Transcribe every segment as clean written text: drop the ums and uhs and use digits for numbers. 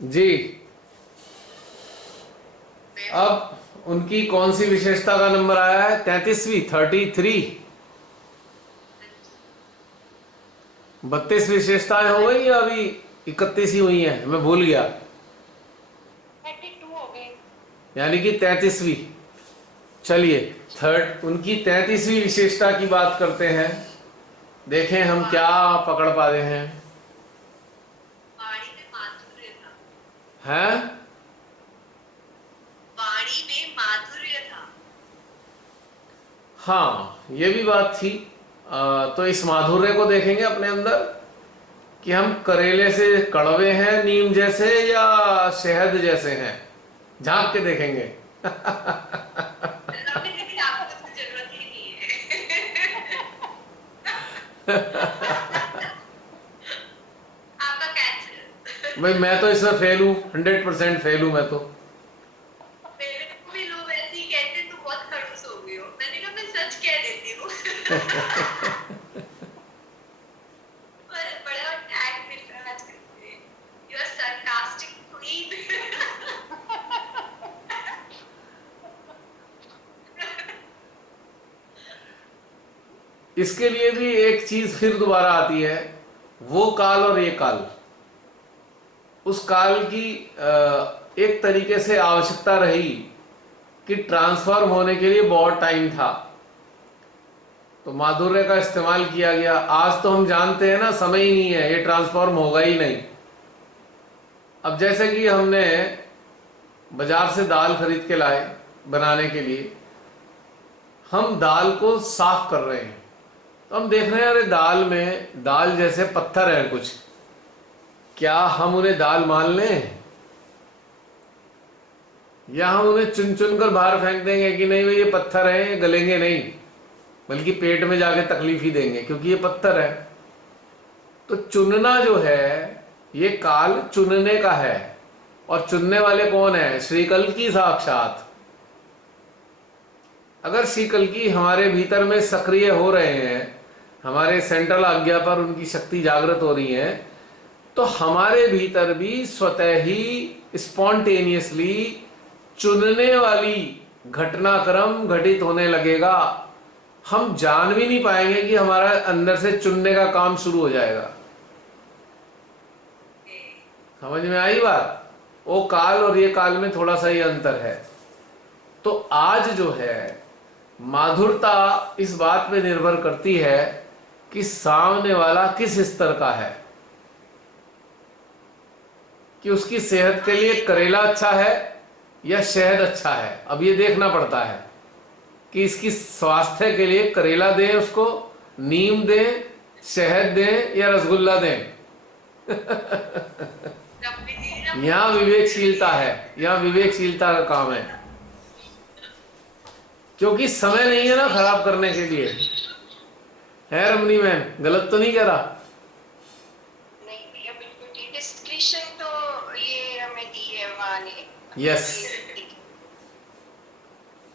जी। अब उनकी कौन सी विशेषता का नंबर आया है? 33वीं, 33। 32 विशेषताएं हो गई या अभी 31 ही हुई हैं? मैं भूल गया। 32 हो गए। यानी कि 33वीं। चलिए, थर्ड उनकी 33वीं विशेषता की बात करते हैं। देखें हम क्या वाणी पकड़ पा रहे हैं। वाणी में माधुर्य था। हैं? वाणी में माधुर्य था। हाँ, ये भी बात थी। तो इस माधुर्य को देखेंगे अपने अंदर कि हम करेले से कड़वे हैं नीम जैसे या शहद जैसे हैं। झांक के देखेंगे। रवि दीदी आपको उसकी जरूरत ही नहीं है। आपका भाई कैंसर। मैं तो इसमें फेल हूँ, 100% फेल हूँ मैं तो। मेरे को भी लोग ऐसे ही कहते हैं, तुम बहुत खड़ूस हो गई हो। मैंने कहा मैं सच कह देती हूँ। पर बड़ा टैग मिल रहा है आजकल से। You are sarcastic queen. इसके लिए भी एक चीज फिर दोबारा आती है, वो काल और ये काल। उस काल की एक तरीके से आवश्यकता रही कि ट्रांसफॉर्म होने के लिए बहुत टाइम था, तो माधुर्य का इस्तेमाल किया गया। आज तो हम जानते हैं ना, समय ही नहीं है, ये ट्रांसफॉर्म होगा ही नहीं। अब जैसे कि हमने बाजार से दाल खरीद के लाए बनाने के लिए, हम दाल को साफ कर रहे हैं, तो हम देख रहे हैं अरे दाल में दाल जैसे पत्थर है कुछ। क्या हम उन्हें दाल मान लें, या हम उन्हें चुन चुन कर बाहर फेंक देंगे कि नहीं भाई ये पत्थर है, ये गलेंगे नहीं, बल्कि पेट में जाके तकलीफ ही देंगे क्योंकि ये पत्थर है। तो चुनना जो है, ये काल चुनने का है। और चुनने वाले कौन है? श्री कल्कि साक्षात। अगर श्री कल्कि हमारे भीतर में सक्रिय हो रहे हैं, हमारे सेंट्रल आज्ञा पर उनकी शक्ति जागृत हो रही है, तो हमारे भीतर भी स्वतः ही स्पॉन्टेनियसली चुनने वाली घटनाक्रम घटित होने लगेगा। हम जान भी नहीं पाएंगे कि हमारा अंदर से चुनने का काम शुरू हो जाएगा। समझ में आई बात? वो काल और ये काल में थोड़ा सा ही अंतर है। तो आज जो है, माधुरता इस बात पे निर्भर करती है कि सामने वाला किस स्तर का है, कि उसकी सेहत के हाँ लिए ये तो करेला अच्छा है या शहद अच्छा है। अब ये देखना पड़ता है कि इसकी स्वास्थ्य के लिए करेला दें उसको, नीम दें, शहद दें या रसगुल्ला दें। रवि दीदी ना यहां बहुत विवेकशीलता है, सीरियस यहां विवेकशीलता का काम है, क्योंकि समय नहीं है ना खराब करने के लिए। है रमनी, मैन गलत तो नहीं कह रहा? नहीं भैया बिल्कुल ठीक। डिस्क्रिप्शन तो ये हमें दी है माँ ने। यस। ये ठीक है।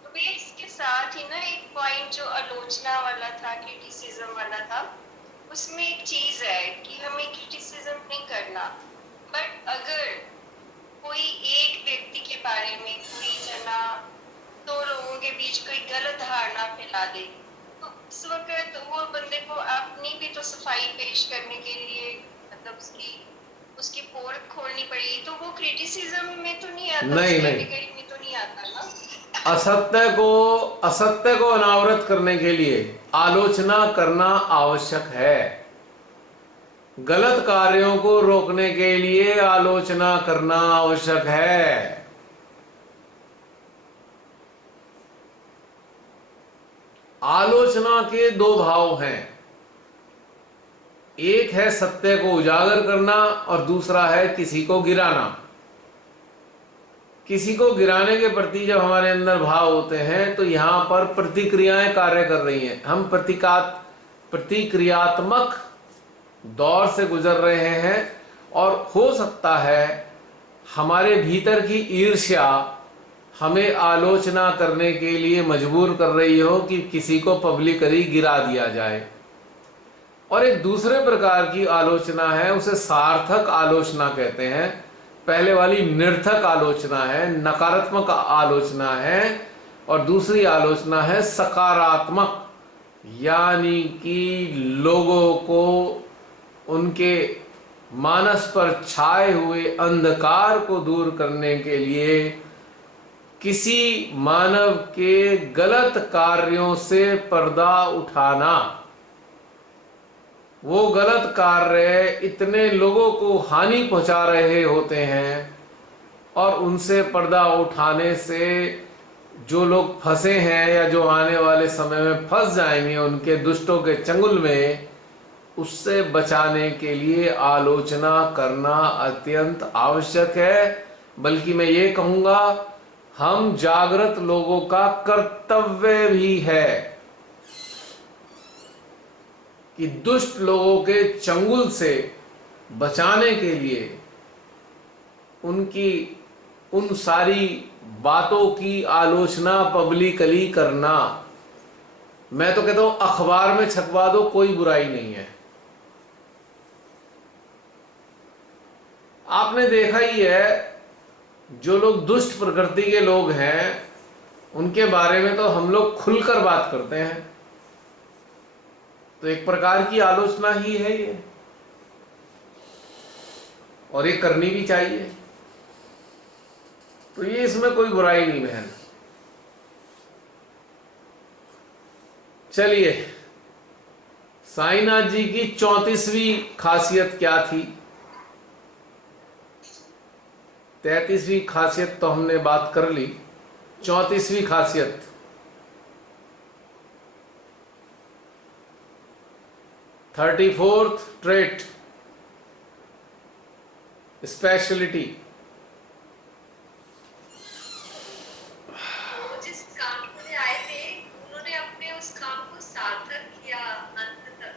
तो भैया इसके साथ ही ना एक पॉइंट जो आलोचना वाला था, क्रिटिसिज्म वाला था, उसमें एक चीज है कि हमें क्रिटिसिज्म नहीं करना। बट अगर कोई एक व्यक्ति के बारे में कोई जना दो लोगों के बीच कोई गलत धारणा फैला दे, तो उस वक्त वो बंदे को अपनी भी तो सफाई पेश करने के लिए, मतलब उसकी उसकी पोर खोलनी पड़ेगी। तो वो क्रिटिसिज्म में तो नहीं आता, उस नहीं नहीं, कैटेगरी में तो नहीं आता ना। असत्य को अनावृत करने के लिए आलोचना करना आवश्यक है। गलत कार्यों को रोकने के लिए आलोचना करना आवश्यक है। आलोचना के दो भाव हैं, एक है सत्य को उजागर करना और दूसरा है किसी को गिराना। किसी को गिराने के प्रति जब हमारे अंदर भाव होते हैं तो यहां पर प्रतिक्रियाएं कार्य कर रही हैं। हम प्रतिक्रियात्मक दौर से गुजर रहे हैं, और हो सकता है हमारे भीतर की ईर्ष्या हमें आलोचना करने के लिए मजबूर कर रही हो कि किसी को पब्लिकली गिरा दिया जाए। और एक दूसरे प्रकार की आलोचना है, उसे सार्थक आलोचना कहते हैं, पहले वाली निरर्थक आलोचना है, नकारात्मक आलोचना है, और दूसरी आलोचना है सकारात्मक, यानी कि लोगों को उनके मानस पर छाए हुए अंधकार को दूर करने के लिए किसी मानव के गलत कार्यों से पर्दा उठाना। वो गलत कार्य इतने लोगों को हानि पहुंचा रहे होते हैं और उनसे पर्दा उठाने से जो लोग फंसे हैं या जो आने वाले समय में फंस जाएंगे उनके दुष्टों के चंगुल में, उससे बचाने के लिए आलोचना करना अत्यंत आवश्यक है। बल्कि मैं ये कहूंगा, हम जागृत लोगों का कर्तव्य भी है कि दुष्ट लोगों के चंगुल से बचाने के लिए उनकी उन सारी बातों की आलोचना पब्लिकली करना। मैं तो कहता हूं अखबार में छपवा दो, कोई बुराई नहीं है। आपने देखा ही है, जो लोग दुष्ट प्रकृति के लोग हैं उनके बारे में तो हम लोग खुलकर बात करते हैं, तो एक प्रकार की आलोचना ही है ये, और ये करनी भी चाहिए। तो ये इसमें कोई बुराई नहीं बहन। चलिए, साईनाथ जी की 34वीं खासियत क्या थी? 33वीं खासियत तो हमने बात कर ली, 34वीं खासियत, थर्टी-फोर्थ ट्रेट, स्पेशलिटी। वो जिस काम के लिए आए थे उन्होंने अपने उस काम को सार्थक किया अंत तक।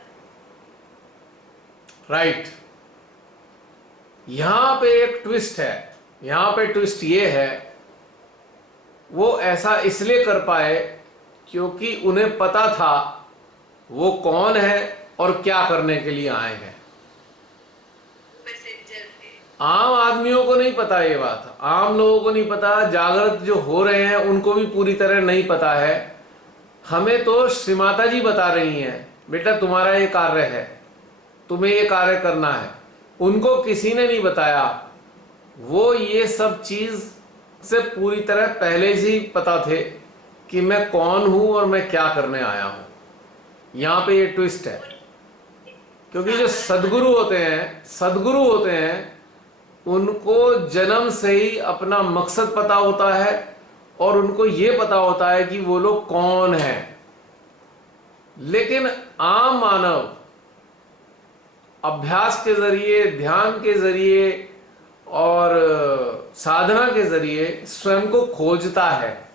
राइट। यहां पे एक ट्विस्ट है, यहां पे ट्विस्ट ये है, वो ऐसा इसलिए कर पाए क्योंकि उन्हें पता था वो कौन है और क्या करने के लिए आए हैं। आम आदमियों को नहीं पता ये बात, आम लोगों को नहीं पता, जागृत जो हो रहे हैं उनको भी पूरी तरह नहीं पता है। हमें तो श्री माता जी बता रही हैं, बेटा तुम्हारा ये कार्य है, तुम्हें ये कार्य करना है। उनको किसी ने नहीं बताया, वो ये सब चीज से पूरी तरह पहले से ही पता थे कि मैं कौन हूं और मैं क्या करने आया हूं। यहां पे ये ट्विस्ट है, क्योंकि जो सदगुरु होते हैं उनको जन्म से ही अपना मकसद पता होता है और उनको ये पता होता है कि वो लोग कौन हैं। लेकिन आम मानव अभ्यास के जरिए, ध्यान के जरिए और साधना के जरिए स्वयं को खोजता है,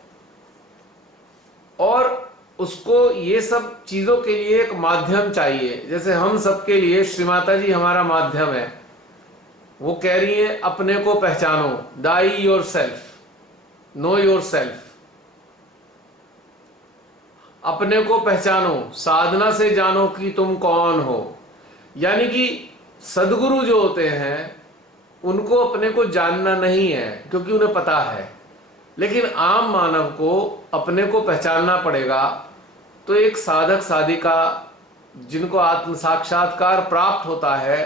और उसको ये सब चीजों के लिए एक माध्यम चाहिए। जैसे हम सबके लिए श्री माता जी हमारा माध्यम है। वो कह रही है अपने को पहचानो, die yourself, know yourself. अपने को पहचानो, साधना से जानो कि तुम कौन हो। यानी कि सदगुरु जो होते हैं उनको अपने को जानना नहीं है क्योंकि उन्हें पता है, लेकिन आम मानव को अपने को पहचानना पड़ेगा। तो एक साधक साधिका जिनको आत्म साक्षात्कार प्राप्त होता है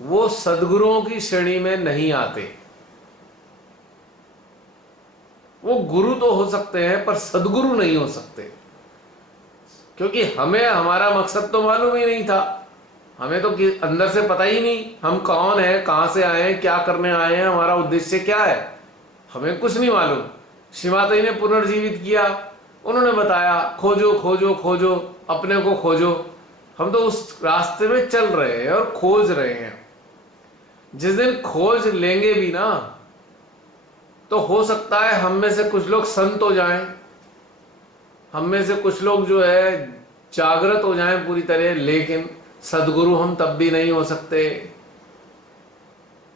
वो सदगुरुओं की श्रेणी में नहीं आते। वो गुरु तो हो सकते हैं पर सदगुरु नहीं हो सकते, क्योंकि हमें हमारा मकसद तो मालूम ही नहीं था। हमें तो अंदर से पता ही नहीं हम कौन है, कहां से आए हैं, क्या करने आए हैं, हमारा उद्देश्य क्या है, हमें कुछ नहीं मालूम। श्री माता जी ने पुनर्जीवित किया, उन्होंने बताया खोजो खोजो खोजो, अपने को खोजो। हम तो उस रास्ते में चल रहे हैं और खोज रहे हैं। जिस दिन खोज लेंगे भी ना, तो हो सकता है हम में से कुछ लोग संत हो जाएं, हम में से कुछ लोग जो है जागृत हो जाएं पूरी तरह, लेकिन सदगुरु हम तब भी नहीं हो सकते।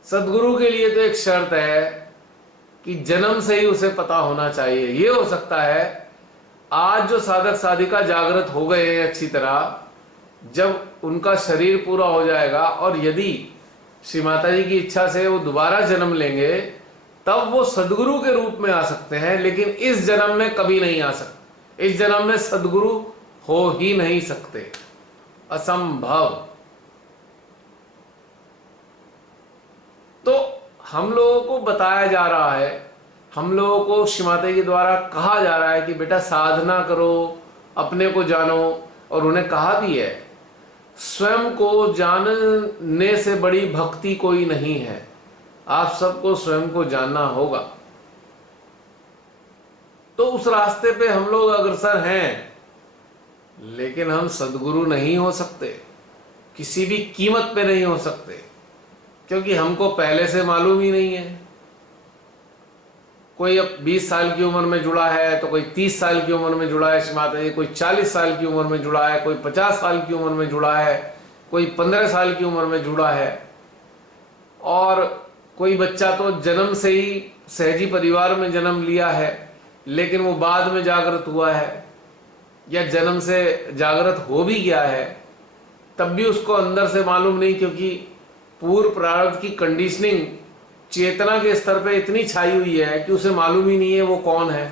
सदगुरु के लिए तो एक शर्त है कि जन्म से ही उसे पता होना चाहिए। ये हो सकता है आज जो साधक साधिका जागृत हो गए हैं अच्छी तरह, जब उनका शरीर पूरा हो जाएगा और यदि श्री माता जी की इच्छा से वो दोबारा जन्म लेंगे, तब वो सदगुरु के रूप में आ सकते हैं, लेकिन इस जन्म में कभी नहीं आ सकते। इस जन्म में सदगुरु हो ही नहीं सकते, असंभव। तो हम लोगों को बताया जा रहा है, हम लोगों को श्री माता जी के द्वारा कहा जा रहा है कि बेटा साधना करो, अपने को जानो। और उन्हें कहा भी है, स्वयं को जानने से बड़ी भक्ति कोई नहीं है। आप सबको स्वयं को जानना होगा। तो उस रास्ते पे हम लोग अग्रसर हैं, लेकिन हम सद्गुरु नहीं हो सकते, किसी भी कीमत पे नहीं हो सकते, क्योंकि हमको पहले से मालूम ही नहीं है। कोई अब 20 साल की उम्र में जुड़ा है, तो कोई 30 साल की उम्र में जुड़ा है श्री माता जी, कोई 40 साल की उम्र में जुड़ा है, कोई 50 साल की उम्र में जुड़ा है, कोई 15 साल की उम्र में जुड़ा है। और कोई बच्चा तो जन्म से ही सहजी परिवार में जन्म लिया है, लेकिन वो बाद में जागृत हुआ है, या जन्म से जागृत हो भी गया है, तब भी उसको अंदर से मालूम नहीं, क्योंकि पूर्व प्रारब्ध की कंडीशनिंग चेतना के स्तर पे इतनी छाई हुई है कि उसे मालूम ही नहीं है वो कौन है।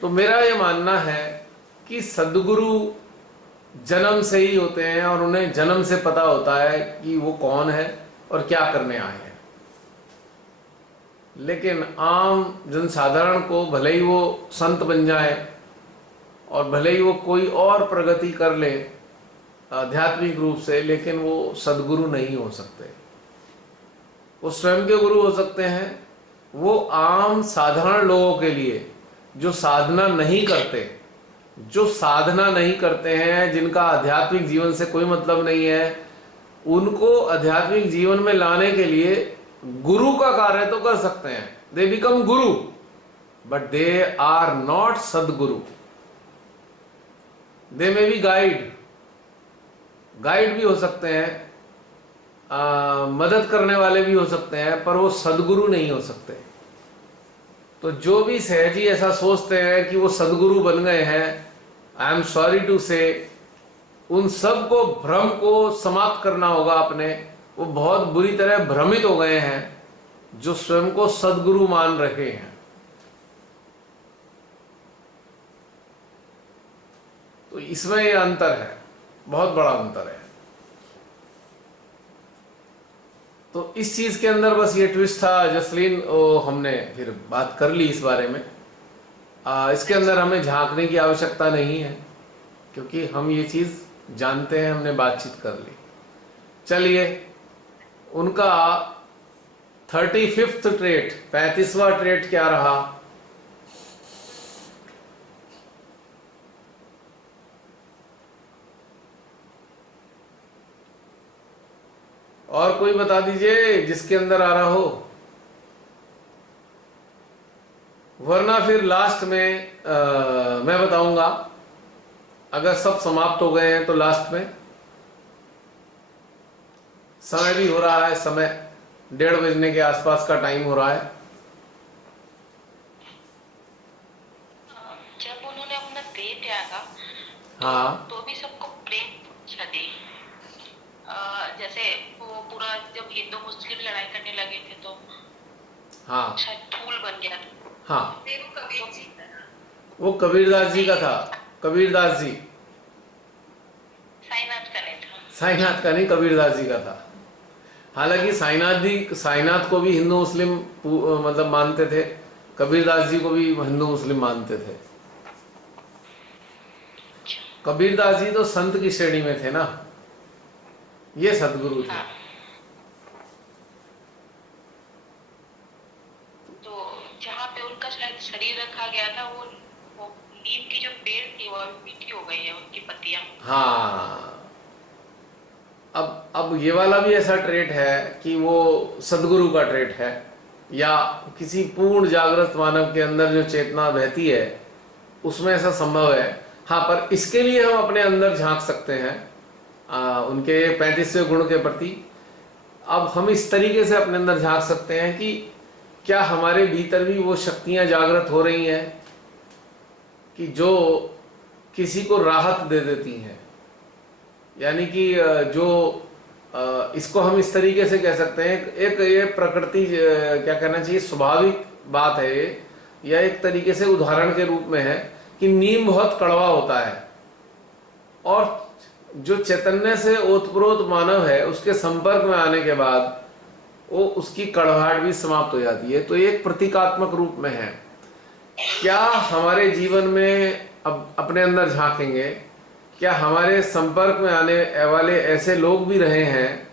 तो मेरा ये मानना है कि सद्गुरु जन्म से ही होते हैं, और उन्हें जन्म से पता होता है कि वो कौन है और क्या करने आए हैं। लेकिन आम जनसाधारण को भले ही वो संत बन जाए और भले ही वो कोई और प्रगति कर ले आध्यात्मिक रूप से, लेकिन वो सद्गुरु नहीं हो सकते। वो स्वयं के गुरु हो सकते हैं। वो आम साधारण लोगों के लिए जो साधना नहीं करते, जो साधना नहीं करते हैं, जिनका आध्यात्मिक जीवन से कोई मतलब नहीं है, उनको आध्यात्मिक जीवन में लाने के लिए गुरु का कार्य तो कर सकते हैं। They become Guru, but they are not सदगुरु। दे मे बी गाइड, गाइड भी हो सकते हैं, मदद करने वाले भी हो सकते हैं, पर वो सदगुरु नहीं हो सकते। तो जो भी सहजी ऐसा सोचते हैं कि वो सदगुरु बन गए हैं, आई एम सॉरी टू से, उन सब को भ्रम को समाप्त करना होगा अपने। वो बहुत बुरी तरह भ्रमित हो गए हैं जो स्वयं को सदगुरु मान रहे हैं। तो इसमें ये अंतर है, बहुत बड़ा अंतर है। तो इस चीज के अंदर बस ये ट्विस्ट था जसलीन, हमने फिर बात कर ली इस बारे में। इसके अंदर हमें झांकने की आवश्यकता नहीं है, क्योंकि हम ये चीज जानते हैं, हमने बातचीत कर ली। चलिए, उनका 35वां ट्रेट, 35वां ट्रेट क्या रहा? और कोई बता दीजिए जिसके अंदर आ रहा हो, वरना फिर लास्ट में मैं बताऊंगा। अगर सब समाप्त हो गए हैं तो लास्ट में, समय भी हो रहा है, समय 1:30 बजने के आसपास का टाइम हो रहा है। जब उन्होंने अपना देह त्यागा, हाँ, तो भी सबको प्रेम शिक्षा दी। जैसे वो पूरा जब हिंदू मुस्लिम लड़ाई करने लगे थे, तो हाँ, शायद फूल बन गया था। हाँ, वो वो कबीरदास जी का था। कबीरदास जी, साईनाथ का नहीं था। साईनाथ का नहीं, कबीरदास जी का था। हालांकि साईनाथ को भी हिंदू मुस्लिम मतलब मानते थे, कबीरदास जी को भी हिंदू मुस्लिम मानते थे। कबीरदास जी तो संत की श्रेणी में थे ना, ये सदगुरु थे। हाँ। तो जहाँ पे उनका शायद शरीर रखा गया था, वो नीम की जो पेड़ थी वो मीठी हो गई है, उनकी पत्तियां। हाँ, अब ये वाला भी ऐसा ट्रेट है कि वो सदगुरु का ट्रेट है, या किसी पूर्ण जागृत मानव के अंदर जो चेतना बहती है उसमें ऐसा संभव है। हाँ, पर इसके लिए हम अपने अंदर झांक सकते हैं उनके 35वें गुण के प्रति। अब हम इस तरीके से अपने अंदर झांक सकते हैं कि क्या हमारे भीतर भी वो शक्तियां जागृत हो रही हैं कि जो किसी को राहत दे देती हैं, यानी कि जो इसको हम इस तरीके से कह सकते हैं, एक ये प्रकृति क्या कहना चाहिए, स्वाभाविक बात है ये, या एक तरीके से उदाहरण के रूप में है कि नीम बहुत कड़वा होता है, और जो चैतन्य से ओतप्रोत मानव है उसके संपर्क में आने के बाद वो उसकी कड़वाहट भी समाप्त हो जाती है। तो ये एक प्रतीकात्मक रूप में है। क्या हमारे जीवन में अब अपने अंदर झांकेंगे, क्या हमारे संपर्क में आने वाले ऐसे लोग भी रहे हैं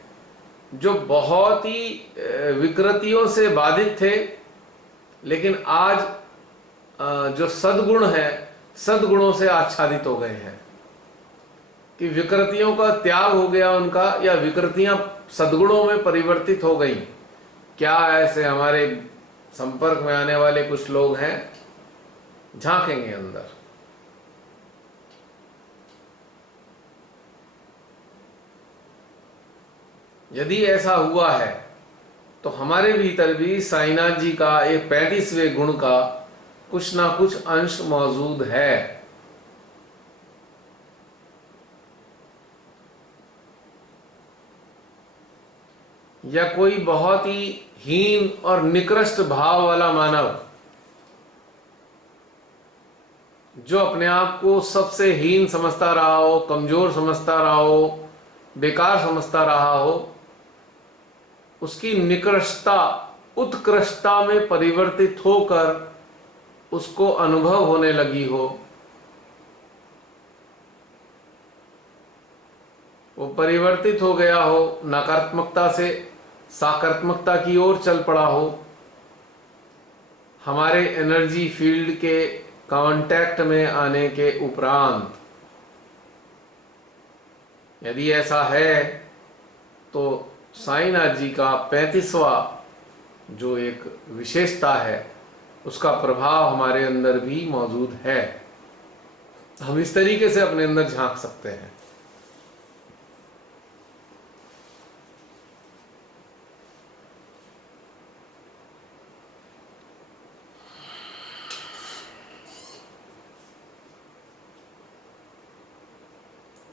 जो बहुत ही विकृतियों से बाधित थे, लेकिन आज जो सद्गुण है, सद्गुणों से आच्छादित हो गए हैं, कि विकृतियों का त्याग हो गया उनका, या विकृतियां सद्गुणों में परिवर्तित हो गई? क्या ऐसे हमारे संपर्क में आने वाले कुछ लोग हैं? झांकेंगे अंदर। यदि ऐसा हुआ है तो हमारे भीतर भी साईनाथ जी का एक 35वें गुण का कुछ ना कुछ अंश मौजूद है। या कोई बहुत ही हीन और निकृष्ट भाव वाला मानव जो अपने आप को सबसे हीन समझता रहा हो, कमजोर समझता रहा हो, बेकार समझता रहा हो, उसकी निकृष्टता उत्कृष्टता में परिवर्तित होकर उसको अनुभव होने लगी हो, वो परिवर्तित हो गया हो, नकारात्मकता से सकारात्मकता की ओर चल पड़ा हो, हमारे एनर्जी फील्ड के कांटेक्ट में आने के उपरांत, यदि ऐसा है तो साईनाथ जी का 35वां जो एक विशेषता है उसका प्रभाव हमारे अंदर भी मौजूद है। हम इस तरीके से अपने अंदर झांक सकते हैं।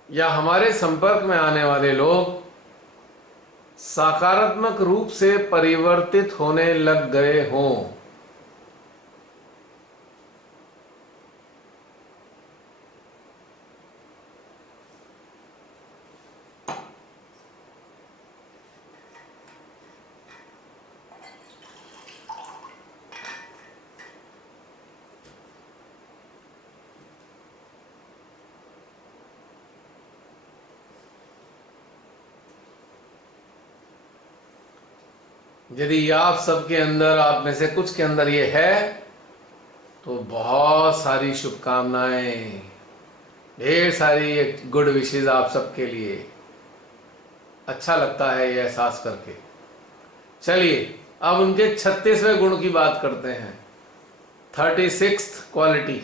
या हमारे संपर्क में आने वाले लोग सकारात्मक रूप से परिवर्तित होने लग गए हों। यदि आप सबके अंदर, आप में से कुछ के अंदर ये है, तो बहुत सारी शुभकामनाएं, ढेर सारी गुड विशेस आप सबके लिए। अच्छा लगता है ये एहसास करके। चलिए अब उनके 36वें गुण की बात करते हैं, 36th क्वालिटी।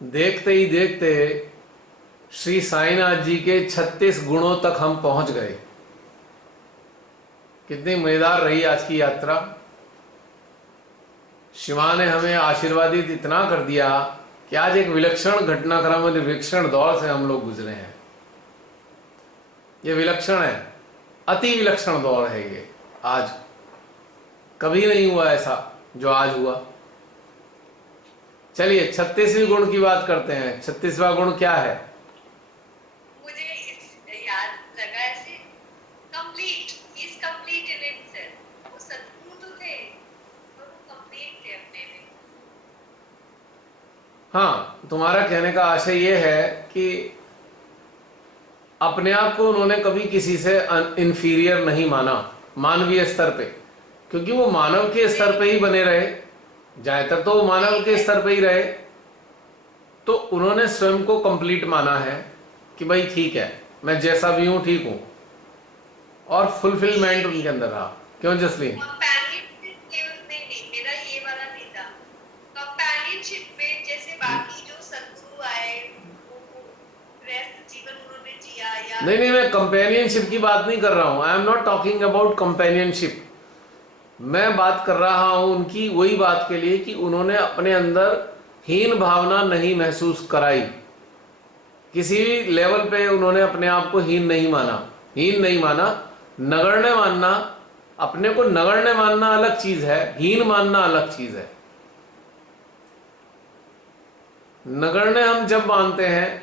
देखते ही देखते श्री साईनाथ जी के 36 गुणों तक हम पहुंच गए। कितनी मजेदार रही आज की यात्रा। शिवा ने हमें आशीर्वादित इतना कर दिया कि आज एक विलक्षण घटनाक्रम, विलक्षण दौर से हम लोग गुजरे हैं। ये विलक्षण है, अति विलक्षण दौर है ये। आज कभी नहीं हुआ ऐसा जो आज हुआ। चलिए 36वें गुण की बात करते हैं। 36वां गुण क्या है? मुझे याद लगा ऐसे, complete, is complete in itself. वो सद्गुण तो थे और वो कंप्लीट थे अपने में। हाँ, तुम्हारा कहने का आशय ये है कि अपने आप को उन्होंने कभी किसी से इंफीरियर नहीं माना मानवीय स्तर पे, क्योंकि वो मानव के स्तर पे ही बने रहे, ज्यादातर तो वो मानव के स्तर पे ही रहे। तो उन्होंने स्वयं को कंप्लीट माना है कि भाई ठीक है, मैं जैसा भी हूं ठीक हूं, और फुलफिलमेंट उनके अंदर रहा। क्यों जसलीन? नहीं, मेरा ये वाला नहीं था। कंपेनियनशिप में जैसे बाकी जो सद्गुरु आए, वो रेस्ट जीवन उन्होंने जिया, या नहीं, मैं कंपेनियनशिप की बात नहीं कर रहा हूं। I am not talking about companionship. मैं बात कर रहा हूं उनकी वही बात के लिए कि उन्होंने अपने अंदर हीन भावना नहीं महसूस कराई। किसी भी लेवल पे उन्होंने अपने आप को हीन नहीं माना। हीन नहीं माना, नगण्य मानना, अपने को नगण्य मानना अलग चीज है, हीन मानना अलग चीज है। नगण्य हम जब मानते हैं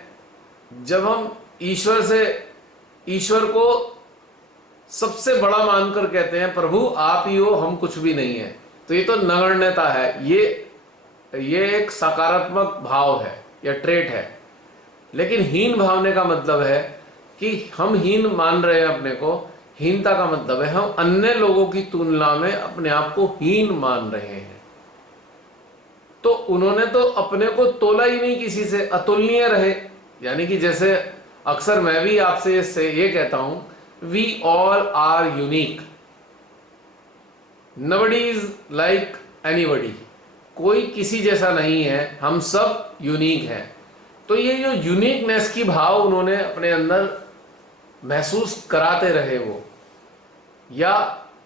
जब हम ईश्वर को सबसे बड़ा मानकर कहते हैं प्रभु आप ही हो, हम कुछ भी नहीं है, तो ये तो नगण्यता है। ये एक सकारात्मक भाव है या ट्रेट है। लेकिन हीन भावने का मतलब है कि हम हीन मान रहे हैं अपने को। हीनता का मतलब है हम अन्य लोगों की तुलना में अपने आप को हीन मान रहे हैं। तो उन्होंने तो अपने को तोला ही नहीं किसी से, अतुलनीय रहे। यानी कि जैसे अक्सर मैं भी आपसे ये कहता हूं, we all are unique, nobody is like anybody. कोई किसी जैसा नहीं है, हम सब यूनिक हैं। तो ये जो यूनिकनेस की भाव उन्होंने अपने अंदर महसूस कराते रहे वो, या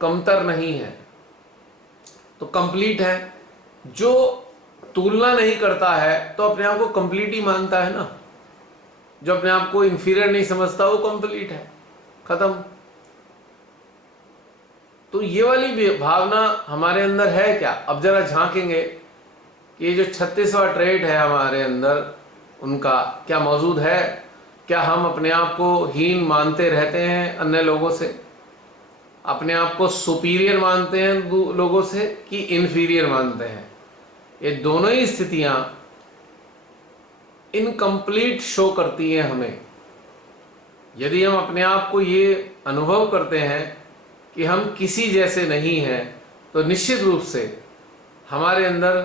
कमतर नहीं है तो कंप्लीट है। जो तुलना नहीं करता है तो अपने आप को कंप्लीट ही मानता है ना। जो अपने आप को इंफीरियर नहीं समझता वो कंप्लीट है, खत्म। तो ये वाली भावना हमारे अंदर है क्या? अब जरा झांकेंगे कि ये जो 36वां ट्रेट है हमारे अंदर, उनका क्या मौजूद है? क्या हम अपने आप को हीन मानते रहते हैं अन्य लोगों से? अपने आप को सुपीरियर मानते हैं लोगों से कि इनफीरियर मानते हैं? ये दोनों ही स्थितियां इनकम्प्लीट शो करती हैं हमें। यदि हम अपने आप को ये अनुभव करते हैं कि हम किसी जैसे नहीं हैं, तो निश्चित रूप से हमारे अंदर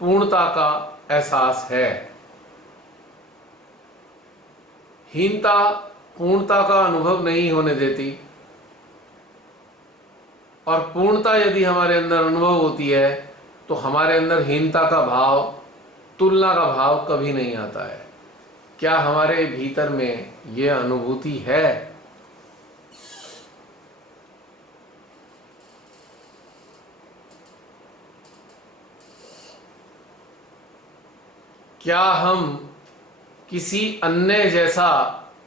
पूर्णता का एहसास है। हीनता पूर्णता का अनुभव नहीं होने देती, और पूर्णता यदि हमारे अंदर अनुभव होती है तो हमारे अंदर हीनता का भाव, तुलना का भाव कभी नहीं आता है। क्या हमारे भीतर में यह अनुभूति है? क्या हम किसी अन्य जैसा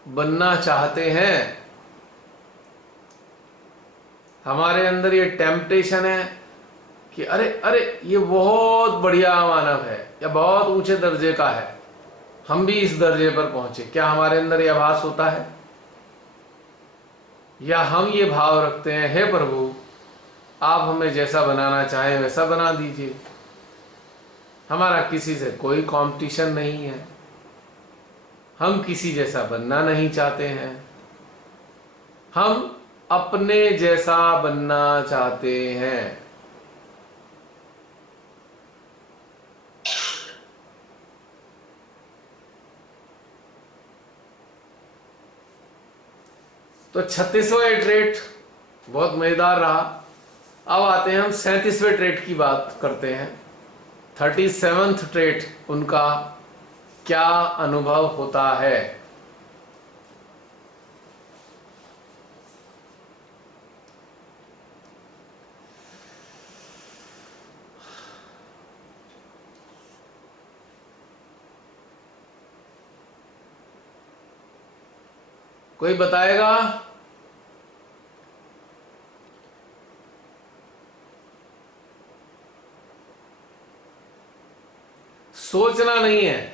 बनना चाहते हैं? हमारे अंदर ये टेम्पटेशन है कि अरे अरे ये बहुत बढ़िया मानव है या बहुत ऊंचे दर्जे का है, हम भी इस दर्जे पर पहुंचे। क्या हमारे अंदर यह आभास होता है? या हम ये भाव रखते हैं, हे प्रभु आप हमें जैसा बनाना चाहें वैसा बना दीजिए, हमारा किसी से कोई कंपटीशन नहीं है, हम किसी जैसा बनना नहीं चाहते हैं, हम अपने जैसा बनना चाहते हैं। तो 36वां ट्रेट बहुत मजेदार रहा। अब आते हैं हम 37वें ट्रेट की बात करते हैं। 37th ट्रेट, उनका क्या अनुभव होता है? कोई बताएगा? सोचना नहीं है,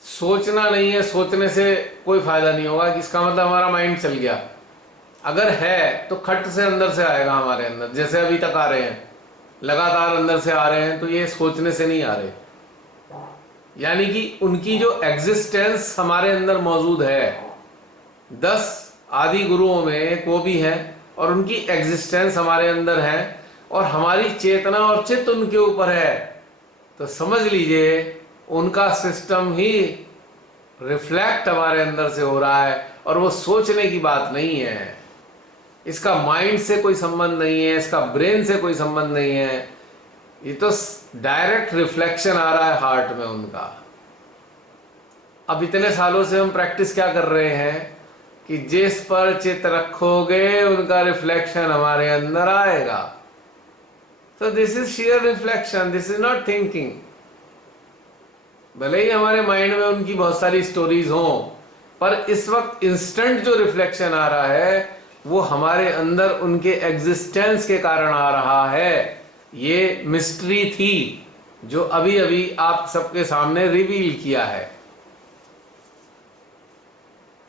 सोचना नहीं है। सोचने से कोई फायदा नहीं होगा कि इसका मतलब हमारा माइंड चल गया। अगर है तो खट से अंदर से आएगा हमारे अंदर, जैसे अभी तक आ रहे हैं, लगातार अंदर से आ रहे हैं, तो ये सोचने से नहीं आ रहे। यानी कि उनकी जो एग्जिस्टेंस हमारे अंदर मौजूद है, 10 आदि गुरुओं में एक वो भी है, और उनकी एग्जिस्टेंस हमारे अंदर है, और हमारी चेतना और चित्त उनके ऊपर है। तो समझ लीजिए उनका सिस्टम ही रिफ्लेक्ट हमारे अंदर से हो रहा है, और वो सोचने की बात नहीं है। इसका माइंड से कोई संबंध नहीं है, इसका ब्रेन से कोई संबंध नहीं है। ये तो डायरेक्ट रिफ्लेक्शन आ रहा है हार्ट में उनका। अब इतने सालों से हम प्रैक्टिस क्या कर रहे हैं कि जिस पर चित्त रखोगे उनका रिफ्लेक्शन हमारे अंदर आएगा। So this is sheer reflection, this is not thinking. भले ही हमारे माइंड में उनकी बहुत सारी स्टोरीज हों, पर इस वक्त इंस्टेंट जो रिफ्लेक्शन आ रहा है वो हमारे अंदर उनके एग्जिस्टेंस के कारण आ रहा है। ये मिस्ट्री थी जो अभी अभी आप सबके सामने रिवील किया है।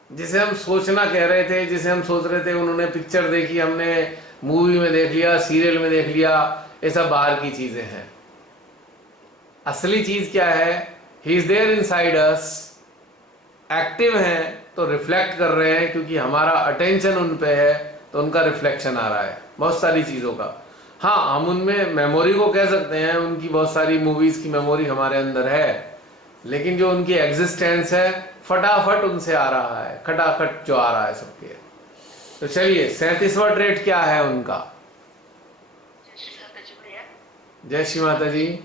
जिसे हम सोचना कह रहे थे, जिसे हम सोच रहे थे, उन्होंने पिक्चर देखी, हमने मूवी में देख लिया, सीरियल में देख लिया, ये सब बाहर की चीजें हैं। असली चीज क्या है? He is there inside us, active हैं तो रिफ्लेक्ट कर रहे हैं, क्योंकि हमारा अटेंशन उन पे है तो उनका रिफ्लेक्शन आ रहा है बहुत सारी चीजों का। हाँ, हम उनमें मेमोरी को कह सकते हैं, उनकी बहुत सारी मूवीज की मेमोरी हमारे अंदर है, लेकिन जो उनकी एग्जिस्टेंस है फटाफट उनसे आ रहा है, खटाखट जो आ रहा है सबके। तो चलिए, 37वां ट्रेट क्या है उनका? जय श्री माता जी।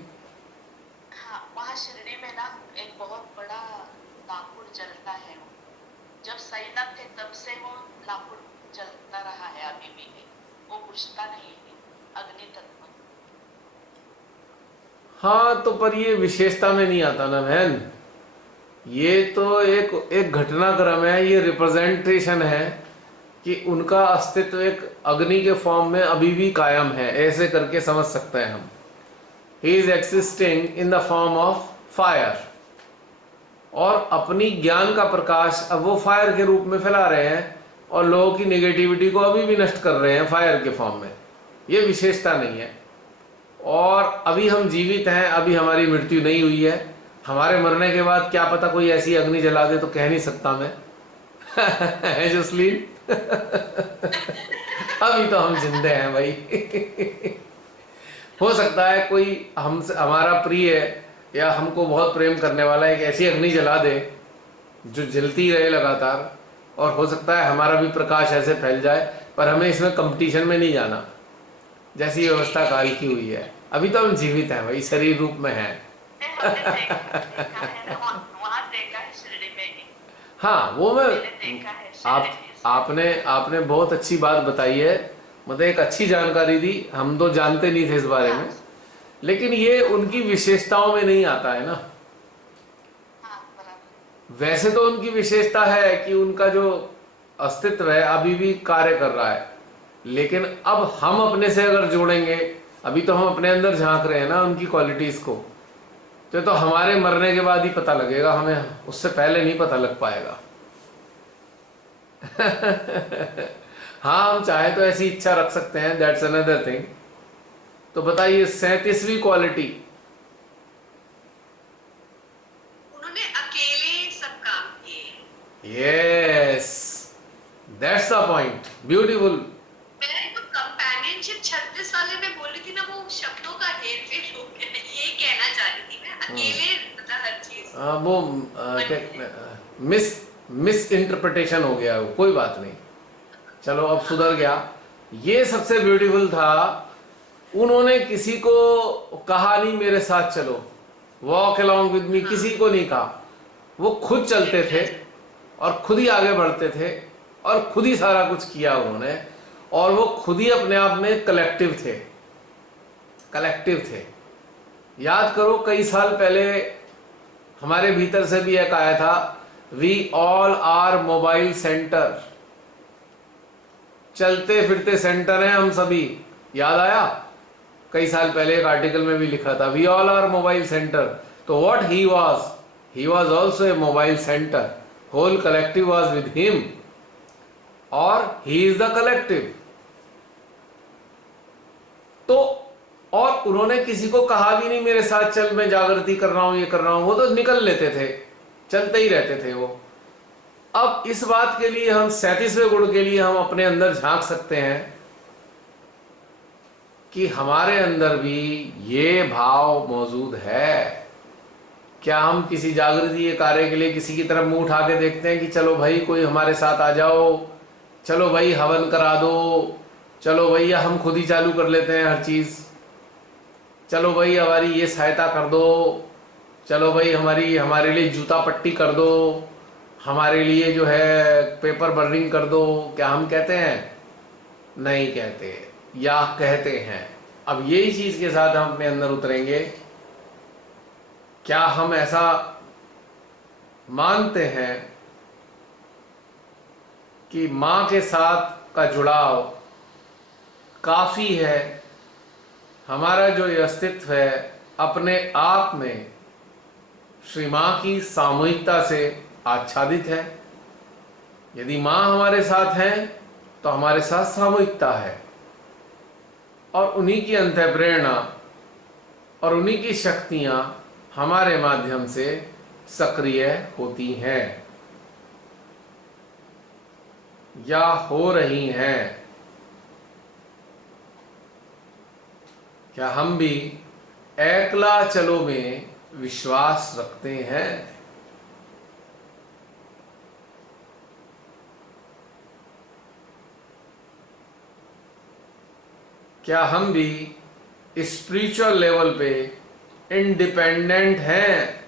हाँ, वहाँ शिरडी में ना एक बहुत बड़ा लाखुड़ जलता है। जब साईनाथ थे तब से वो लाखुड़ जलता रहा है, अभी भी है, वो बुझता नहीं है, अग्नि तत्व। हाँ, तो पर ये विशेषता में नहीं आता ना बहन, ये तो एक एक घटनाक्रम है, ये रिप्रेजेंटेशन है कि उनका अस्तित्व एक अग्नि के फॉर्म में अभी भी कायम है, ऐसे करके समझ सकते हैं हम। He is existing in the form of fire, और अपनी ज्ञान का प्रकाश अब वो फायर के रूप में फैला रहे हैं और लोगों की नेगेटिविटी को अभी भी नष्ट कर रहे हैं फायर के फॉर्म में। ये विशेषता नहीं है। और अभी हम जीवित हैं, अभी हमारी मृत्यु नहीं हुई है। हमारे मरने के बाद क्या पता कोई ऐसी अग्नि जला दे, तो कह नहीं सकता मैं। है जसलीन? अभी तो हम जिंदे हैं भाई। हो सकता है कोई हमसे, हमारा प्रिय या हमको बहुत प्रेम करने वाला एक ऐसी अग्नि जला दे जो जलती रहे लगातार, और हो सकता है हमारा भी प्रकाश ऐसे फैल जाए, पर हमें इसमें कंपटीशन में नहीं जाना, जैसी व्यवस्था काल की हुई है। अभी तो हम जीवित हैं भाई, शरीर रूप में हैं। वहाँ देखा है शिरडी में ही। हाँ, वो मैं देखा है आप शिरडी में। आपने आपने बहुत अच्छी बात बताई है, मतलब एक अच्छी जानकारी दी। हम तो जानते नहीं थे इस बारे में, लेकिन ये उनकी विशेषताओं में नहीं आता है ना। हाँ, बराबर। वैसे तो उनकी विशेषता है कि उनका जो अस्तित्व है अभी भी कार्य कर रहा है, लेकिन अब हम अपने से अगर जोड़ेंगे, अभी तो हम अपने अंदर झांक रहे हैं ना उनकी क्वालिटीज को, तो हमारे मरने के बाद ही पता लगेगा हमें, उससे पहले नहीं पता लग पाएगा। हाँ, हम चाहे तो ऐसी इच्छा रख सकते हैं, दैट्स अनदर थिंग। तो बताइए 37वीं क्वालिटी। उन्होंने अकेले सब काम किए। Yes, that's the point, beautiful. मैं तो कंपेनियनशिप 36 वाले में बोल रही थी ना, वो शब्दों का हेरफेर हो गया, ये कहना चाह रही थी मैं, अकेले मतलब हर चीज। वो मिस इंटरप्रिटेशन हो गया, वो कोई बात नहीं, चलो अब सुधर गया। ये सबसे ब्यूटीफुल था, उन्होंने किसी को कहा नहीं मेरे साथ चलो, वॉक अलोंग विद मी, किसी को नहीं कहा। वो खुद चलते थे और खुद ही आगे बढ़ते थे और खुद ही सारा कुछ किया उन्होंने, और वो खुद ही अपने आप में कलेक्टिव थे, कलेक्टिव थे। याद करो, कई साल पहले हमारे भीतर से भी एक आया था, we all are mobile centre, चलते फिरते सेंटर हैं हम सभी। याद आया? कई साल पहले एक आर्टिकल में भी लिखा था, we all are mobile centre. तो what he was also a mobile centre, whole collective was with him, और ही इज द कलेक्टिव। तो और उन्होंने किसी को कहा भी नहीं मेरे साथ चल, मैं जागृति कर रहा हूं, ये कर रहा हूं, वो तो निकल लेते थे, चलते ही रहते थे वो। अब इस बात के लिए हम 37वें गुण के लिए हम अपने अंदर झांक सकते हैं कि हमारे अंदर भी ये भाव मौजूद है। क्या हम किसी जागृति के कार्य के लिए किसी की तरफ मुंह उठा के देखते हैं कि चलो भाई कोई हमारे साथ आ जाओ, चलो भाई हवन करा दो, चलो भैया हम खुद ही चालू कर लेते हैं हर चीज, चलो भाई हमारी ये सहायता कर दो, चलो भाई हमारे लिए जूता पट्टी कर दो, हमारे लिए जो है पेपर बर्निंग कर दो? क्या हम कहते हैं? नहीं कहते, या कहते हैं। अब यही चीज के साथ हम अपने अंदर उतरेंगे क्या हम ऐसा मानते हैं कि माँ के साथ का जुड़ाव काफ़ी है, हमारा जो ये अस्तित्व है अपने आप में श्री माँ की सामूहिकता से आच्छादित है? यदि माँ हमारे साथ हैं तो हमारे साथ सामूहिकता है, और उन्हीं की अंतःप्रेरणा और उन्हीं की शक्तियाँ हमारे माध्यम से सक्रिय होती हैं या हो रही हैं। क्या हम भी एकला चलो में विश्वास रखते हैं? क्या हम भी स्पिरिचुअल लेवल पे इंडिपेंडेंट हैं,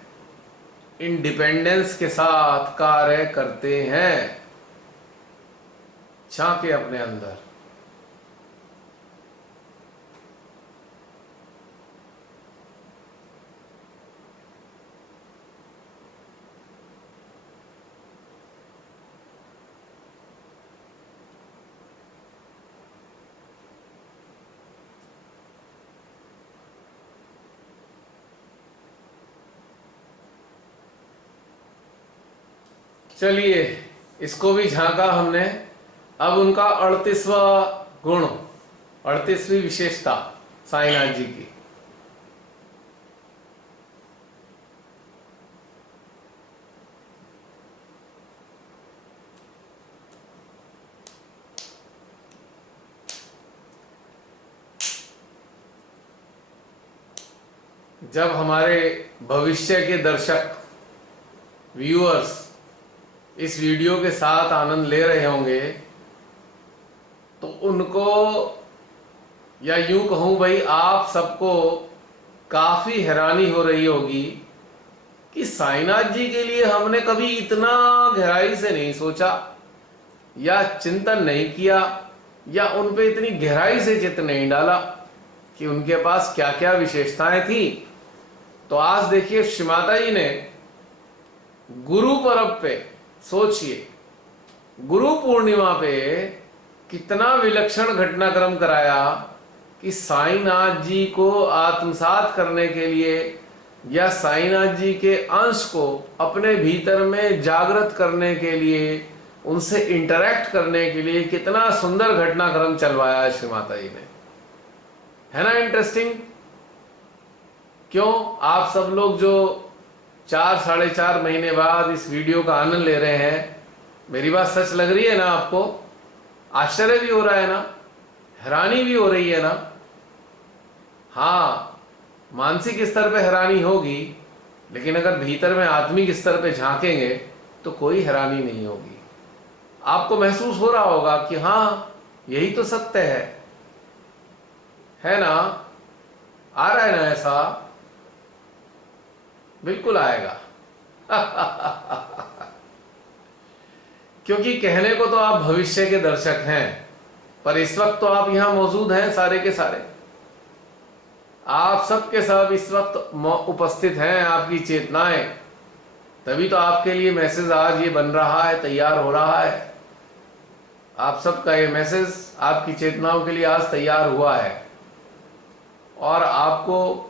इंडिपेंडेंस के साथ कार्य करते हैं? झांके अपने अंदर। चलिए, इसको भी झांका हमने। अब उनका 38वां गुण, 38वीं विशेषता साईनाथ जी की। जब हमारे भविष्य के दर्शक व्यूअर्स इस वीडियो के साथ आनंद ले रहे होंगे तो उनको, या यूं कहूं भाई, आप सबको काफी हैरानी हो रही होगी कि साईनाथ जी के लिए हमने कभी इतना गहराई से नहीं सोचा या चिंतन नहीं किया, या उन पे इतनी गहराई से चित्त नहीं डाला कि उनके पास क्या क्या विशेषताएं थी। तो आज देखिए, श्री माता जी ने गुरु पर्व पे, सोचिए, गुरु पूर्णिमा पे कितना विलक्षण घटनाक्रम कराया कि साईनाथ जी को आत्मसात करने के लिए या साईनाथ जी के अंश को अपने भीतर में जागृत करने के लिए, उनसे इंटरैक्ट करने के लिए कितना सुंदर घटनाक्रम चलवाया है श्री माता जी ने। है ना इंटरेस्टिंग? क्यों आप सब लोग जो 4-4.5 महीने बाद इस वीडियो का आनंद ले रहे हैं, मेरी बात सच लग रही है ना आपको? आश्चर्य भी हो रहा है ना? हैरानी भी हो रही है ना? हाँ, मानसिक स्तर पे हैरानी होगी, लेकिन अगर भीतर में आत्मिक स्तर पे झांकेंगे तो कोई हैरानी नहीं होगी। आपको महसूस हो रहा होगा कि हाँ, यही तो सत्य है ना? आ रहा है ना ऐसा? बिल्कुल आएगा। क्योंकि कहने को तो आप भविष्य के दर्शक हैं, पर इस वक्त तो आप यहां मौजूद हैं, सारे के सारे। आप सबके सब इस वक्त उपस्थित हैं, आपकी चेतनाएं, तभी तो आपके लिए मैसेज आज ये बन रहा है, तैयार हो रहा है। आप सबका ये मैसेज आपकी चेतनाओं के लिए आज तैयार हुआ है और आपको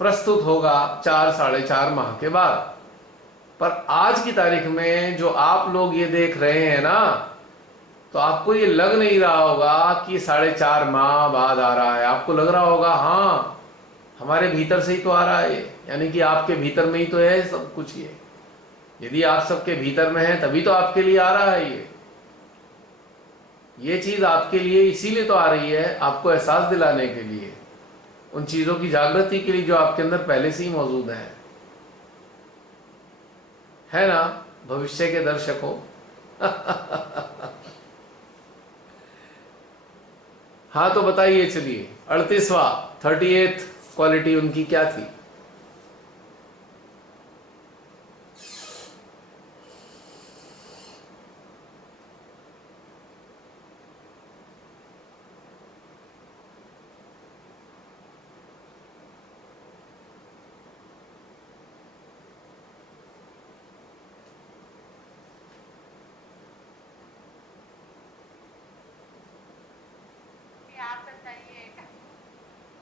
प्रस्तुत होगा 4-4.5 माह के बाद। पर आज की तारीख में जो आप लोग ये देख रहे हैं ना, तो आपको ये लग नहीं रहा होगा कि 4.5 माह बाद आ रहा है। आपको लग रहा होगा हाँ, हमारे भीतर से ही तो आ रहा है ये, यानी कि आपके भीतर में ही तो है सब कुछ। यदि आप सबके भीतर में है तभी तो आपके लिए आ रहा है ये चीज आपके लिए इसीलिए तो आ रही है, आपको एहसास दिलाने के लिए, उन चीजों की जागृति के लिए जो आपके अंदर पहले से ही मौजूद है ना भविष्य के दर्शकों? हाँ, तो बताइए, चलिए 38वां 38th क्वालिटी उनकी क्या थी?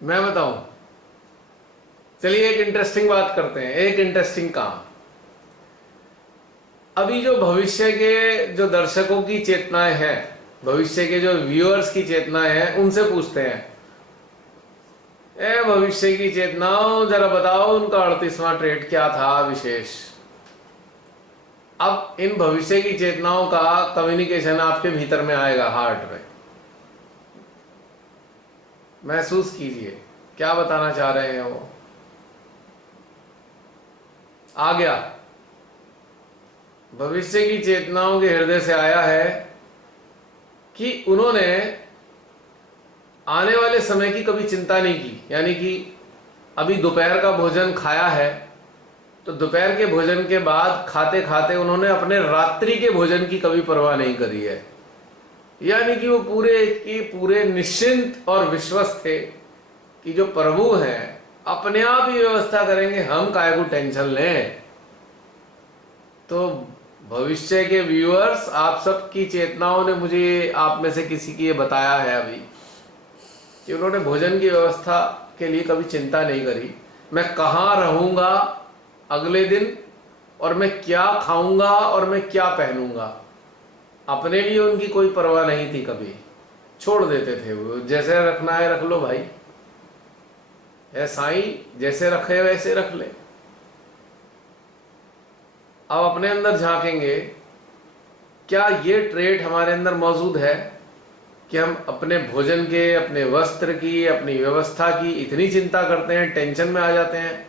मैं बताऊं, चलिए एक इंटरेस्टिंग बात करते हैं, एक इंटरेस्टिंग काम। अभी जो भविष्य के जो दर्शकों की चेतनाएं हैं, भविष्य के जो व्यूअर्स की चेतनाएं हैं, उनसे पूछते हैं, ए भविष्य की चेतनाओं, जरा बताओ उनका 38वां ट्रेड क्या था विशेष। अब इन भविष्य की चेतनाओं का कम्युनिकेशन आपके भीतर में आएगा, हार्ट में। महसूस कीजिए क्या बताना चाह रहे हैं वो। आ गया, भविष्य की चेतनाओं के हृदय से आया है कि उन्होंने आने वाले समय की कभी चिंता नहीं की। यानी कि अभी दोपहर का भोजन खाया है, तो दोपहर के भोजन के बाद खाते खाते उन्होंने अपने रात्रि के भोजन की कभी परवाह नहीं करी है। यानी कि वो पूरे की पूरे निश्चिंत और विश्वस्त थे कि जो प्रभु हैं अपने आप ही व्यवस्था करेंगे, हम काहे को टेंशन लें। तो भविष्य के व्यूअर्स, आप सबकी चेतनाओं ने मुझे आप में से किसी की ये बताया है अभी कि उन्होंने भोजन की व्यवस्था के लिए कभी चिंता नहीं करी। मैं कहाँ रहूंगा अगले दिन, और मैं क्या खाऊंगा, और मैं क्या पहनूंगा, अपने लिए उनकी कोई परवाह नहीं थी कभी। छोड़ देते थे वो, जैसे रखना है रख लो भाई, है साईं, जैसे रखे वैसे रख ले। अब अपने अंदर झांकेंगे, क्या ये ट्रेट हमारे अंदर मौजूद है कि हम अपने भोजन के, अपने वस्त्र की, अपनी व्यवस्था की इतनी चिंता करते हैं, टेंशन में आ जाते हैं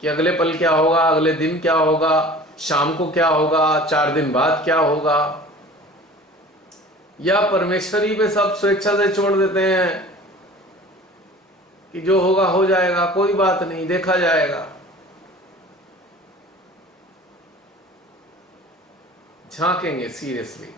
कि अगले पल क्या होगा, अगले दिन क्या होगा, शाम को क्या होगा, 4 दिन बाद क्या होगा। या परमेश्वरी पे सब स्वेच्छा से छोड़ देते हैं कि जो होगा हो जाएगा, कोई बात नहीं, देखा जाएगा। झांकेंगे सीरियसली।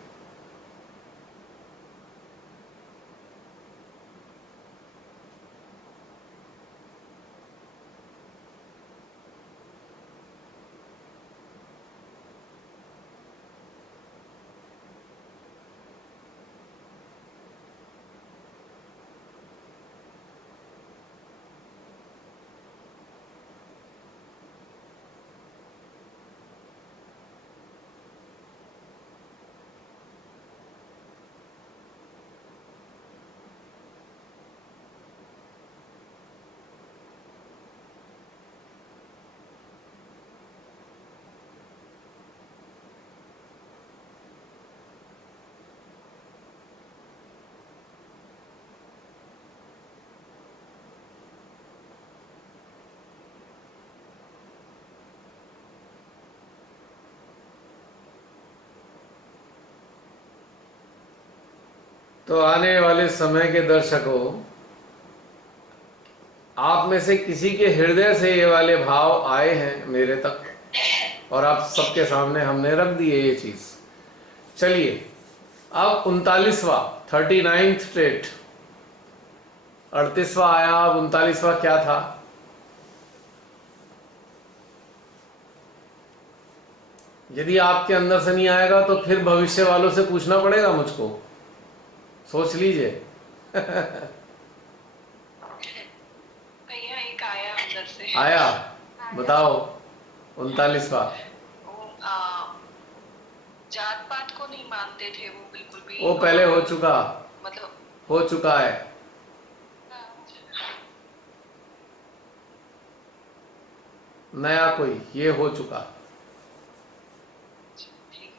तो आने वाले समय के दर्शकों, आप में से किसी के हृदय से ये वाले भाव आए हैं मेरे तक, और आप सबके सामने हमने रख दी है ये चीज। चलिए अब 39वां 39th ट्रेट, 38वां आया, अब 39वां क्या था। यदि आपके अंदर से नहीं आएगा तो फिर भविष्य वालों से पूछना पड़ेगा मुझको, सोच लीजिए। भैया एक आया अंदर से। आया, बताओ 39वां। वो जात पात को नहीं मानते थे वो बिल्कुल भी। वो पहले हो चुका, मतलब हो चुका है। नया कोई, ये हो चुका। ठीक।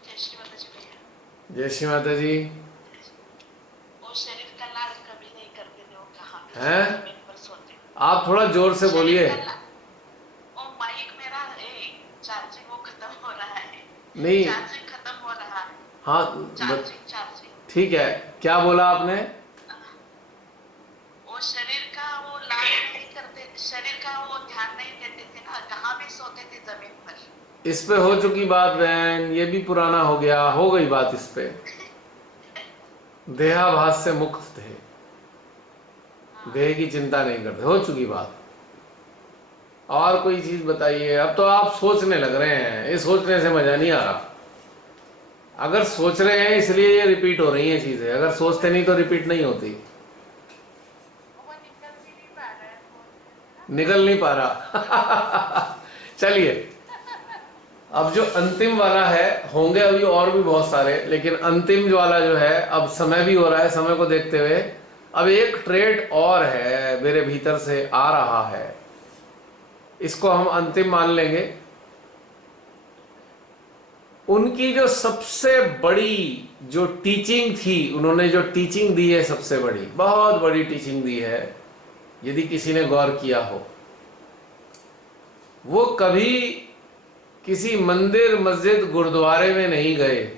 जय श्री माता जी भैया। जय श्री माता जी। वो शरीर का लाल कभी नहीं करते थे, वो कहाँ पे हैं? जमीन पर सोते। आप थोड़ा जोर से बोलिए। शरीर का वो माइक मेरा चार्जिंग वो खत्म हो रहा है। नहीं, चार्जिंग खत्म हो रहा है। हाँ चार्जिंग ठीक है, क्या बोला आपने। वो शरीर का वो लाल नहीं करते, शरीर का वो ध्यान नहीं देते थे ना, कहाँ भी सोते थे जमीन पर। इस पे हो चुकी बात बहन, ये भी पुराना हो गया, हो गई बात इस पे। देहाभास से मुक्त थे, हाँ, देह की चिंता नहीं करते, हो चुकी बात। और कोई चीज बताइए। अब तो आप सोचने लग रहे हैं, ये सोचने से मजा नहीं आ रहा। अगर सोच रहे हैं इसलिए ये रिपीट हो रही हैं चीजें, अगर सोचते नहीं तो रिपीट नहीं होती। वो निकल भी नहीं पा रहा है सोचने से ना। निकल नहीं पा रहा। चलिए, अब जो अंतिम वाला है, होंगे अभी और भी बहुत सारे, लेकिन अंतिम जो वाला जो है, अब समय भी हो रहा है, समय को देखते हुए अब एक ट्रेड और है मेरे भीतर से आ रहा है, इसको हम अंतिम मान लेंगे। उनकी जो सबसे बड़ी जो टीचिंग थी, उन्होंने जो टीचिंग दी है, सबसे बड़ी, बहुत बड़ी टीचिंग दी है, यदि किसी ने गौर किया हो, वो कभी किसी मंदिर मस्जिद गुरुद्वारे में नहीं गए।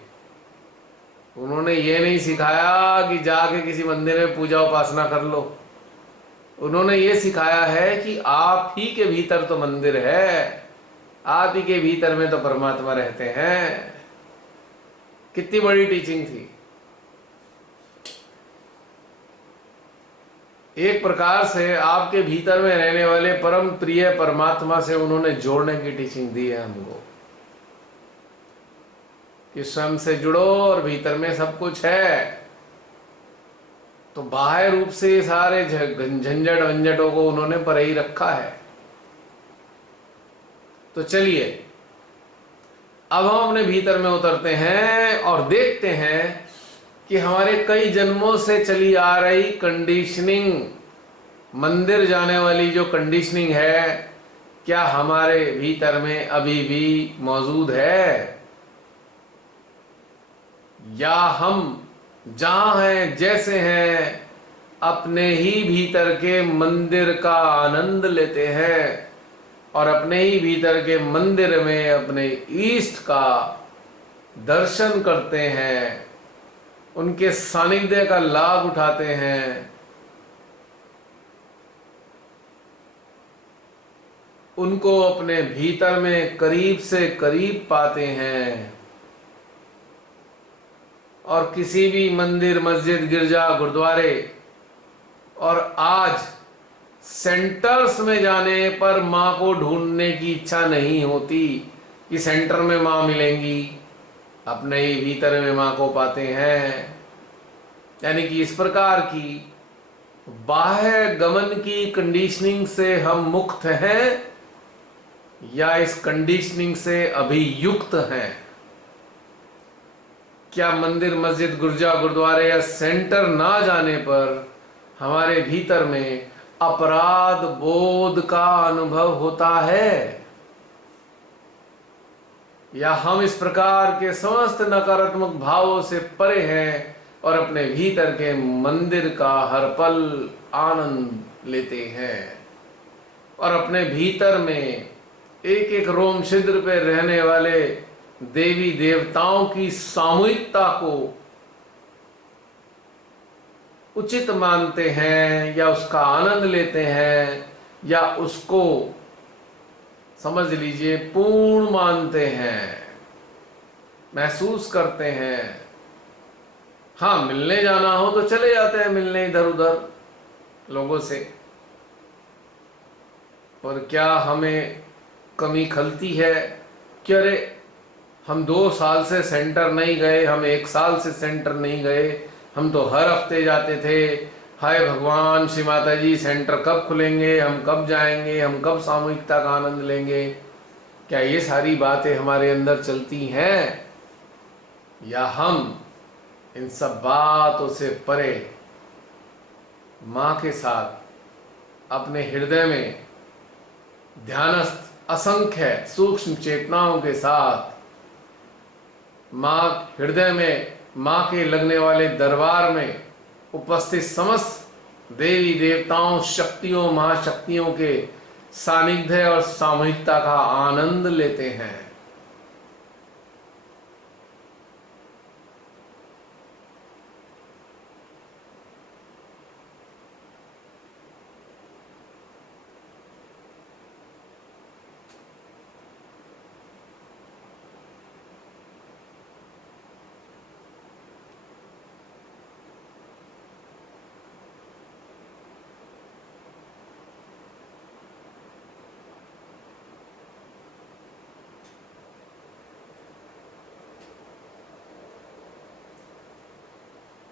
उन्होंने ये नहीं सिखाया कि जाके किसी मंदिर में पूजा उपासना कर लो। उन्होंने ये सिखाया है कि आप ही के भीतर तो मंदिर है, आप ही के भीतर में तो परमात्मा रहते हैं। कितनी बड़ी टीचिंग थी। एक प्रकार से आपके भीतर में रहने वाले परम प्रिय परमात्मा से उन्होंने जोड़ने की टीचिंग दी है हमको, कि स्वयं से जुड़ो और भीतर में सब कुछ है। तो बाह्य रूप से ये सारे झंझट वंझटों को उन्होंने परे ही रखा है। तो चलिए, अब हम अपने भीतर में उतरते हैं और देखते हैं कि हमारे कई जन्मों से चली आ रही कंडीशनिंग, मंदिर जाने वाली जो कंडीशनिंग है, क्या हमारे भीतर में अभी भी मौजूद है, या हम जहां हैं जैसे हैं अपने ही भीतर के मंदिर का आनंद लेते हैं और अपने ही भीतर के मंदिर में अपने ईष्ट का दर्शन करते हैं, उनके सानिध्य का लाभ उठाते हैं, उनको अपने भीतर में करीब से करीब पाते हैं। और किसी भी मंदिर मस्जिद गिरजा गुरुद्वारे और आज सेंटर्स में जाने पर माँ को ढूंढने की इच्छा नहीं होती कि सेंटर में माँ मिलेंगी, अपने ही भीतर में माँ को पाते हैं। यानी कि इस प्रकार की बाह्य गमन की कंडीशनिंग से हम मुक्त हैं या इस कंडीशनिंग से अभी युक्त हैं। क्या मंदिर मस्जिद गिरजा गुरुद्वारे या सेंटर ना जाने पर हमारे भीतर में अपराध बोध का अनुभव होता है, या हम इस प्रकार के समस्त नकारात्मक भावों से परे हैं और अपने भीतर के मंदिर का हर पल आनंद लेते हैं और अपने भीतर में एक एक रोम छिद्र पे रहने वाले देवी देवताओं की सामूहिकता को उचित मानते हैं, या उसका आनंद लेते हैं, या उसको समझ लीजिए पूर्ण मानते हैं, महसूस करते हैं। हाँ, मिलने जाना हो तो चले जाते हैं मिलने इधर उधर लोगों से, पर क्या हमें कमी खलती है कि अरे हम 2 साल से सेंटर नहीं गए, हम 1 साल से सेंटर नहीं गए, हम तो हर हफ्ते जाते थे, हाय भगवान श्री माता जी सेंटर कब खुलेंगे, हम कब जाएंगे, हम कब सामूहिकता का आनंद लेंगे। क्या ये सारी बातें हमारे अंदर चलती हैं, या हम इन सब बातों से परे माँ के साथ अपने हृदय में ध्यानस्थ असंख्य सूक्ष्म चेतनाओं के साथ माँ हृदय में, माँ के लगने वाले दरबार में उपस्थित समस्त देवी देवताओं शक्तियों महाशक्तियों के सानिध्य और सामूहिकता का आनंद लेते हैं।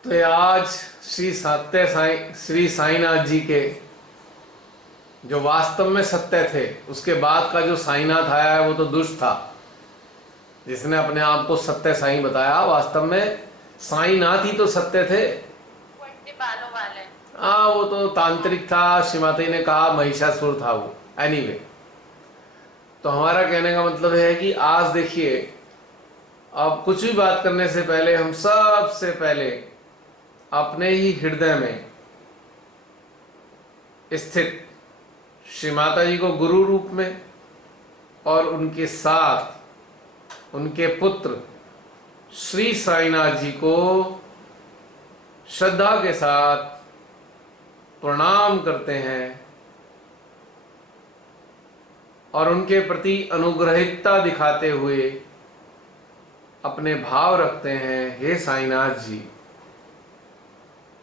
तो ये आज श्री साईनाथ जी के जो वास्तव में सत्य थे, उसके बाद का जो साईनाथ आया है वो तो दुष्ट था, जिसने अपने आप को सत्य साईं बताया। वास्तव में साईनाथ ही तो सत्य थे। बालों वाले। हाँ, वो तो तांत्रिक था, श्रीमती ने कहा महिषासुर था वो। एनीवे, तो हमारा कहने का मतलब है कि आज देखिए, अब कुछ भी बात करने से पहले हम सबसे पहले अपने ही हृदय में स्थित श्री माता जी को गुरु रूप में और उनके साथ उनके पुत्र श्री साईनाथ जी को श्रद्धा के साथ प्रणाम करते हैं और उनके प्रति अनुग्रहितता दिखाते हुए अपने भाव रखते हैं। हे साईनाथ जी,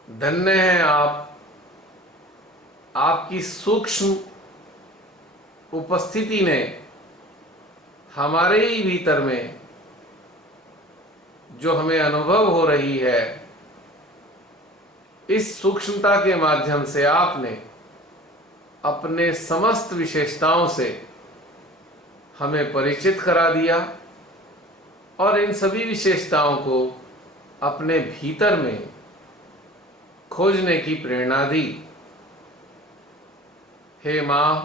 धन्य हैं आप। आपकी सूक्ष्म उपस्थिति ने हमारे ही भीतर में जो हमें अनुभव हो रही है, इस सूक्ष्मता के माध्यम से आपने अपने समस्त विशेषताओं से हमें परिचित करा दिया और इन सभी विशेषताओं को अपने भीतर में खोजने की प्रेरणा दी। हे मां,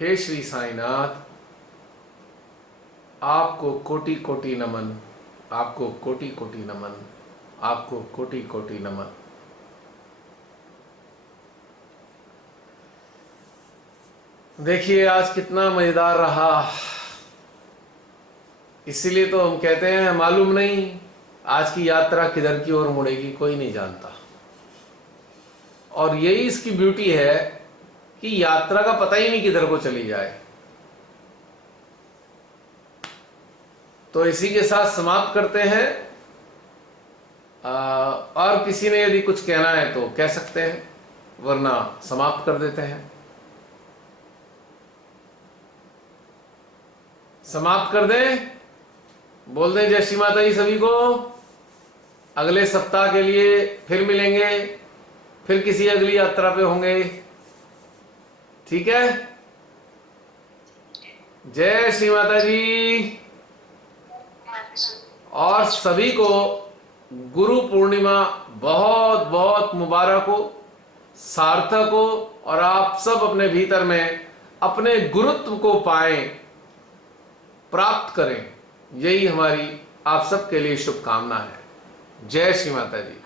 हे श्री साईनाथ, आपको कोटि कोटि नमन, आपको कोटि कोटि नमन, आपको कोटि कोटि नमन। देखिए आज कितना मजेदार रहा। इसीलिए तो हम कहते हैं मालूम नहीं आज की यात्रा किधर की ओर मुड़ेगी, कोई नहीं जानता। और यही इसकी ब्यूटी है कि यात्रा का पता ही नहीं किधर को चली जाए। तो इसी के साथ समाप्त करते हैं। और किसी ने यदि कुछ कहना है तो कह सकते हैं, वरना समाप्त कर देते हैं। समाप्त कर दें, बोल दें जय श्री माता जी सभी को। अगले सप्ताह के लिए फिर मिलेंगे, फिर किसी अगली यात्रा पे होंगे। ठीक है, जय श्री माता जी। और सभी को गुरु पूर्णिमा बहुत बहुत मुबारक हो, सार्थक हो, और आप सब अपने भीतर में अपने गुरुत्व को पाएं, प्राप्त करें। यही हमारी आप सबके लिए शुभकामना है। जय श्री माता जी।